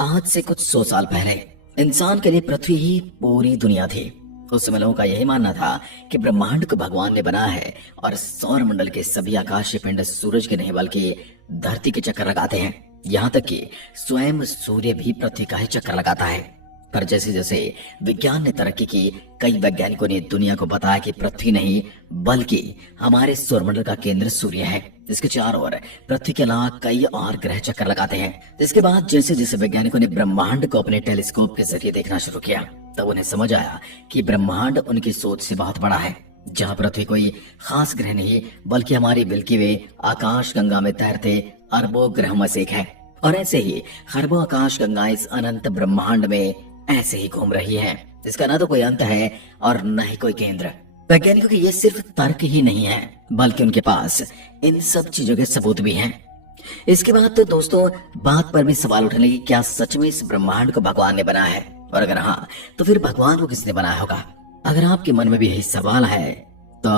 आज से कुछ 100 साल पहले इंसान के लिए पृथ्वी ही पूरी दुनिया थी। उस समय लोगों का यही मानना था कि ब्रह्मांड को भगवान ने बनाया है और सौर मंडल के सभी आकाशीय पिंड सूरज के नहीं बल्कि धरती के चक्कर लगाते हैं। यहाँ तक कि स्वयं सूर्य भी पृथ्वी का ही चक्कर लगाता है। पर जैसे जैसे विज्ञान ने तरक्की की, कई वैज्ञानिकों ने दुनिया को बताया कि पृथ्वी नहीं बल्कि हमारे सौरमंडल का केंद्र सूर्य है। इसके चारों ओर पृथ्वी के अलावा कई और ग्रह चक्कर लगाते हैं। इसके बाद जैसे जैसे वैज्ञानिकों ने ब्रह्मांड को अपने टेलीस्कोप के जरिए देखना शुरू किया, तब उन्हें समझ आया कि ब्रह्मांड उनकी सोच से बहुत बड़ा है। जहाँ पृथ्वी कोई खास ग्रह नहीं बल्कि हमारी मिल्की वे आकाश गंगा में तैरते अरबों ग्रहों में से एक है। और ऐसे ही खरबों आकाश गंगा इस अनंत ब्रह्मांड में ऐसे ही घूम रही है। इसका ना तो कोई अंत है और न ही कोई केंद्र। वैज्ञानिकों की ये सिर्फ तर्क ही नहीं है बल्कि उनके पास इन सब चीजों के सबूत भी हैं। इसके बाद तो दोस्तों बात पर भी सवाल उठने लगी, क्या सच में इस ब्रह्मांड को भगवान ने बनाया है? और अगर हाँ तो फिर भगवान को किसने बनाया होगा? अगर आपके मन में भी यही सवाल है तो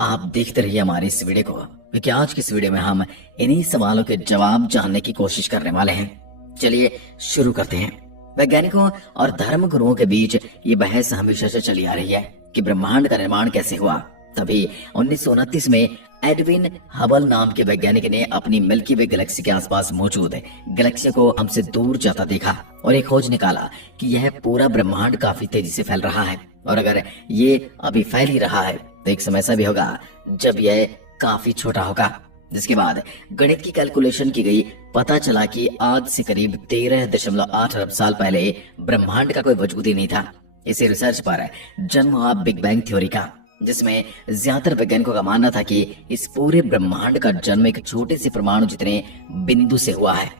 आप देखते रहिए हमारी इस वीडियो को, क्योंकि आज की इस वीडियो में हम इन्हीं सवालों के जवाब जानने की कोशिश करने वाले हैं। चलिए शुरू करते हैं। वैज्ञानिकों और धर्म गुरुओं के बीच ये बहस हमेशा से चली आ रही है कि ब्रह्मांड का निर्माण कैसे हुआ। तभी 1929 में एडविन हबल नाम के वैज्ञानिक ने अपनी मिल्की वे गैलेक्सी के आसपास मौजूद गैलेक्सी को हमसे दूर जाता देखा और एक खोज निकाला कि यह पूरा ब्रह्मांड काफी तेजी से फैल रहा है। और अगर ये अभी फैल ही रहा है तो एक समय ऐसा भी होगा जब यह काफी छोटा होगा। जिसके बाद गणित की कैलकुलेशन की गई, पता चला कि आज से करीब 13.8 अरब साल पहले ब्रह्मांड का कोई वजूद ही नहीं था। इसी रिसर्च पर जन्म हुआ बिग बैंग थ्योरी का, जिसमें ज्यादातर वैज्ञानिकों का मानना था कि इस पूरे ब्रह्मांड का जन्म एक छोटे से परमाणु जितने बिंदु से हुआ है,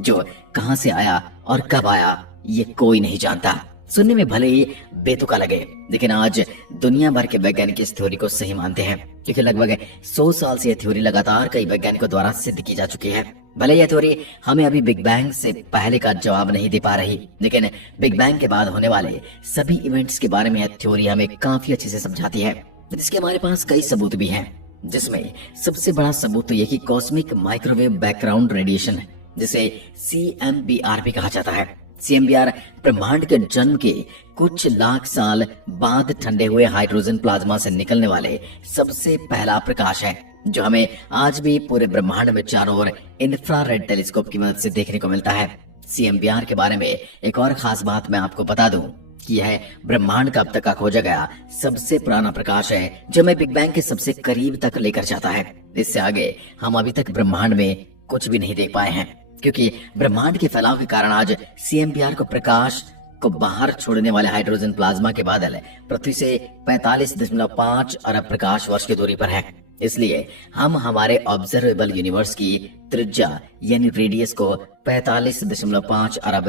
जो कहां से आया और कब आया ये कोई नहीं जानता। सुनने में भले ही बेतुका लगे, लेकिन आज दुनिया भर के वैज्ञानिक इस थ्योरी को सही मानते हैं, क्योंकि लगभग 100 साल से यह थ्योरी लगातार कई वैज्ञानिकों द्वारा सिद्ध की जा चुकी है। भले यह थ्योरी हमें अभी बिग बैंग से पहले का जवाब नहीं दे पा रही, लेकिन बिग बैंग के बाद होने वाले सभी इवेंट्स के बारे में यह थ्योरी हमें काफी अच्छे से समझाती है, जिसके हमारे पास कई सबूत भी हैं। जिसमें सबसे बड़ा सबूत तो यह कि कॉस्मिक माइक्रोवेव बैकग्राउंड रेडिएशन, जिसे CMBR भी कहा जाता है। CMBR ब्रह्मांड के जन्म के कुछ लाख साल बाद ठंडे हुए हाइड्रोजन प्लाज्मा से निकलने वाले सबसे पहला प्रकाश है, जो हमें आज भी पूरे ब्रह्मांड में चारों ओर इंफ्रारेड टेलीस्कोप की मदद से देखने को मिलता है। CMBR के बारे में एक और खास बात मैं आपको बता दूं कि यह ब्रह्मांड का अब तक का खोजा गया सबसे पुराना प्रकाश है, जो हमें बिग बैंग के सबसे करीब तक लेकर जाता है। इससे आगे हम अभी तक ब्रह्मांड में कुछ भी नहीं देख पाए हैं, क्योंकि ब्रह्मांड के फैलाव के कारण आज CMBR को प्रकाश को बाहर छोड़ने वाले हाइड्रोजन प्लाज्मा के बादल पृथ्वी से 45.5 अरब प्रकाश वर्ष की दूरी पर है। इसलिए हम हमारे ऑब्जर्वेबल यूनिवर्स की त्रिज्या यानी रेडियस को 45.5 अरब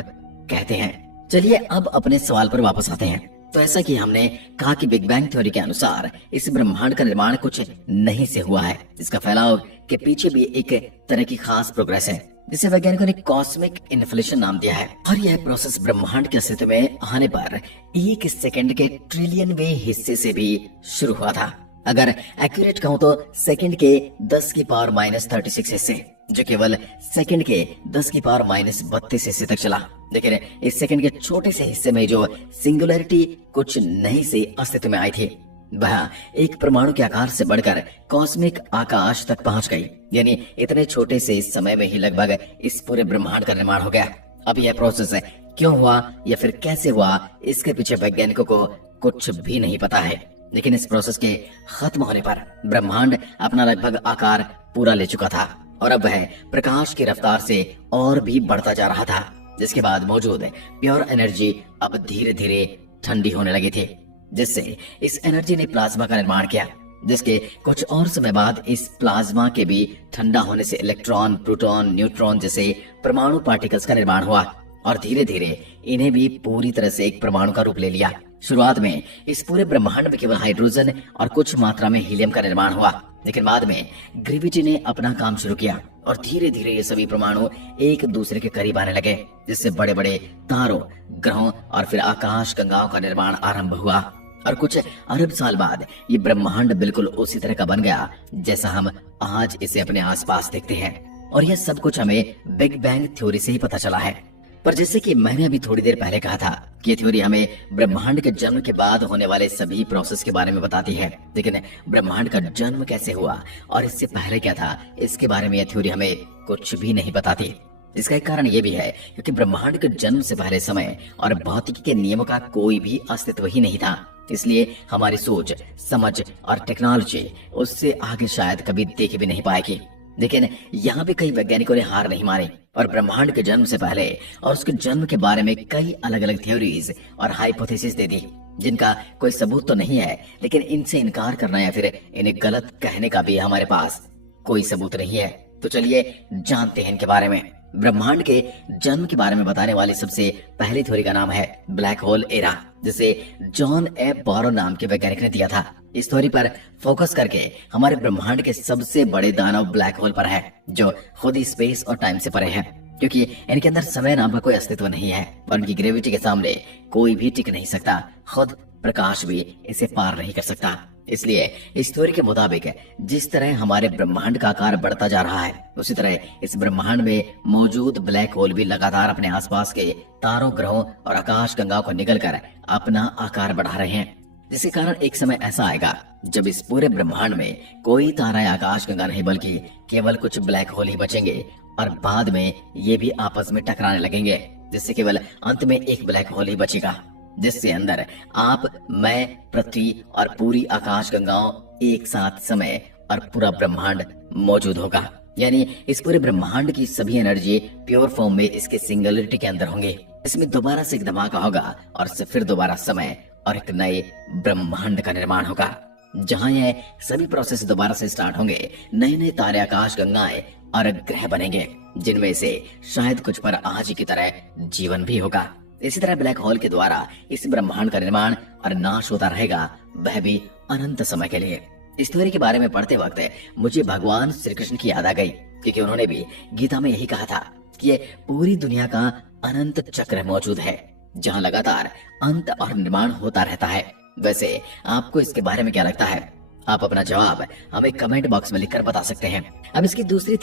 कहते हैं। चलिए अब अपने सवाल पर वापस आते हैं। तो ऐसा कि हमने कहा कि बिग बैंग थ्योरी के अनुसार इस ब्रह्मांड का निर्माण कुछ नहीं से हुआ है। इसका फैलाव के पीछे भी एक तरह की खास प्रोग्रेस है, जिसे वैज्ञानिकों ने कॉस्मिक इन्फ्लेशन नाम दिया है। और यह प्रोसेस ब्रह्मांड के अस्तित्व में आने पर 1 सेकंड के ट्रिलियनवे हिस्से से भी शुरू हुआ था। अगर एक्यूरेट कहूं तो सेकंड के 10 की पावर -36 हिस्से, जो केवल सेकंड के 10 की पावर -32 हिस्से तक चला। लेकिन इस सेकंड के छोटे से हिस्से में जो सिंगुलरिटी कुछ नहीं से अस्तित्व में आई थी, वह एक परमाणु के आकार से बढ़कर कॉस्मिक आकाश तक पहुंच गई। यानी इतने छोटे से इस समय में ही लगभग इस पूरे ब्रह्मांड का निर्माण हो गया। अब यह प्रोसेस क्यों हुआ या फिर कैसे हुआ, इसके पीछे वैज्ञानिकों को कुछ भी नहीं पता है। लेकिन इस प्रोसेस के खत्म होने पर ब्रह्मांड अपना लगभग आकार पूरा ले चुका था और अब वह प्रकाश की रफ्तार से और भी बढ़ता जा रहा था। जिसके बाद मौजूद प्योर एनर्जी अब धीरे धीरे ठंडी होने लगी थी, जिससे इस एनर्जी ने प्लाज्मा का निर्माण किया। जिसके कुछ और समय बाद इस प्लाज्मा के भी ठंडा होने से इलेक्ट्रॉन, प्रोटॉन, न्यूट्रॉन जैसे परमाणु पार्टिकल्स का निर्माण हुआ और धीरे धीरे इन्हें भी पूरी तरह से एक परमाणु का रूप ले लिया। शुरुआत में इस पूरे ब्रह्मांड में केवल हाइड्रोजन और कुछ मात्रा में हीलियम का निर्माण हुआ, लेकिन बाद में ग्रेविटी ने अपना काम शुरू किया और धीरे धीरे ये सभी परमाणु एक दूसरे के करीब आने लगे, जिससे बड़े बड़े तारों, ग्रहों और फिर आकाश गंगाओं का निर्माण आरंभ हुआ। और कुछ अरब साल बाद ये ब्रह्मांड बिल्कुल उसी तरह का बन गया जैसा हम आज इसे अपने आसपास देखते हैं। और यह सब कुछ हमें बिग बैंग थ्योरी से ही पता चला है। पर जैसे कि मैंने अभी थोड़ी देर पहले कहा था कि ये थ्योरी हमें ब्रह्मांड के जन्म के बाद होने वाले सभी प्रोसेस के बारे में बताती है, लेकिन ब्रह्मांड का जन्म कैसे हुआ और इससे पहले क्या था, इसके बारे में यह थ्योरी हमें कुछ भी नहीं बताती। इसका एक कारण ये भी है क्योंकि ब्रह्मांड के जन्म से पहले समय और भौतिकी के नियमों का कोई भी अस्तित्व ही नहीं था। इसलिए हमारी सोच, समझ और टेक्नोलॉजी उससे आगे शायद कभी देख भी नहीं पाएगी। लेकिन यहाँ भी कई वैज्ञानिकों ने हार नहीं मानी और ब्रह्मांड के जन्म से पहले और उसके जन्म के बारे में कई अलग अलग थ्योरीज और हाइपोथेसिस दे दी, जिनका कोई सबूत तो नहीं है, लेकिन इनसे इनकार करना या फिर इन्हें गलत कहने का भी हमारे पास कोई सबूत नहीं है। तो चलिए जानते हैं इनके बारे में। ब्रह्मांड के जन्म के बारे में बताने वाली सबसे पहली थ्योरी का नाम है ब्लैक होल एरा, जिसे जॉन एफ बारो नाम के वैज्ञानिक ने दिया था। इस थ्योरी पर फोकस करके हमारे ब्रह्मांड के सबसे बड़े दानव ब्लैक होल पर है, जो खुद ही स्पेस और टाइम से परे है, क्योंकि इनके अंदर समय नाम का कोई अस्तित्व नहीं है और उनकी ग्रेविटी के सामने कोई भी टिक नहीं सकता। खुद प्रकाश भी इसे पार नहीं कर सकता। इसलिए इस थ्योरी के मुताबिक जिस तरह हमारे ब्रह्मांड का आकार बढ़ता जा रहा है, उसी तरह इस ब्रह्मांड में मौजूद ब्लैक होल भी लगातार अपने आसपास के तारों, ग्रहों और आकाश गंगाओं को निगलकर अपना आकार बढ़ा रहे हैं, जिसके कारण एक समय ऐसा आएगा जब इस पूरे ब्रह्मांड में कोई तारा या आकाश गंगा नहीं बल्कि केवल कुछ ब्लैक होल ही बचेंगे और बाद में ये भी आपस में टकराने लगेंगे, जिससे केवल अंत में एक ब्लैक होल ही बचेगा, जिससे अंदर आप, मैं, पृथ्वी और पूरी आकाश गंगाओं एक साथ समय और पूरा ब्रह्मांड मौजूद होगा। यानी इस पूरे ब्रह्मांड की सभी एनर्जी प्योर फॉर्म में इसके सिंगुलरिटी के अंदर होंगे। इसमें दोबारा से एक धमाका होगा और इससे फिर दोबारा समय और एक नए ब्रह्मांड का निर्माण होगा, जहां यह सभी प्रोसेस दोबारा से स्टार्ट होंगे। नए नए तारे, आकाश गंगाएं और ग्रह बनेंगे, जिनमें से शायद कुछ पर आज की तरह जीवन भी होगा। इसी तरह ब्लैक होल के द्वारा इस ब्रह्मांड का निर्माण और नाश होता रहेगा, वह भी अनंत समय के लिए। इस थ्योरी के बारे में पढ़ते वक्त मुझे भगवान श्री कृष्ण की याद आ गई, क्योंकि उन्होंने भी गीता में यही कहा था कि ये पूरी दुनिया का अनंत चक्र मौजूद है, जहां लगातार अंत और निर्माण होता रहता है। वैसे आपको इसके बारे में क्या लगता है? आप अपना जवाब हमें कमेंट बॉक्स में लिखकर बता सकते हैं। अब इसकी दूसरी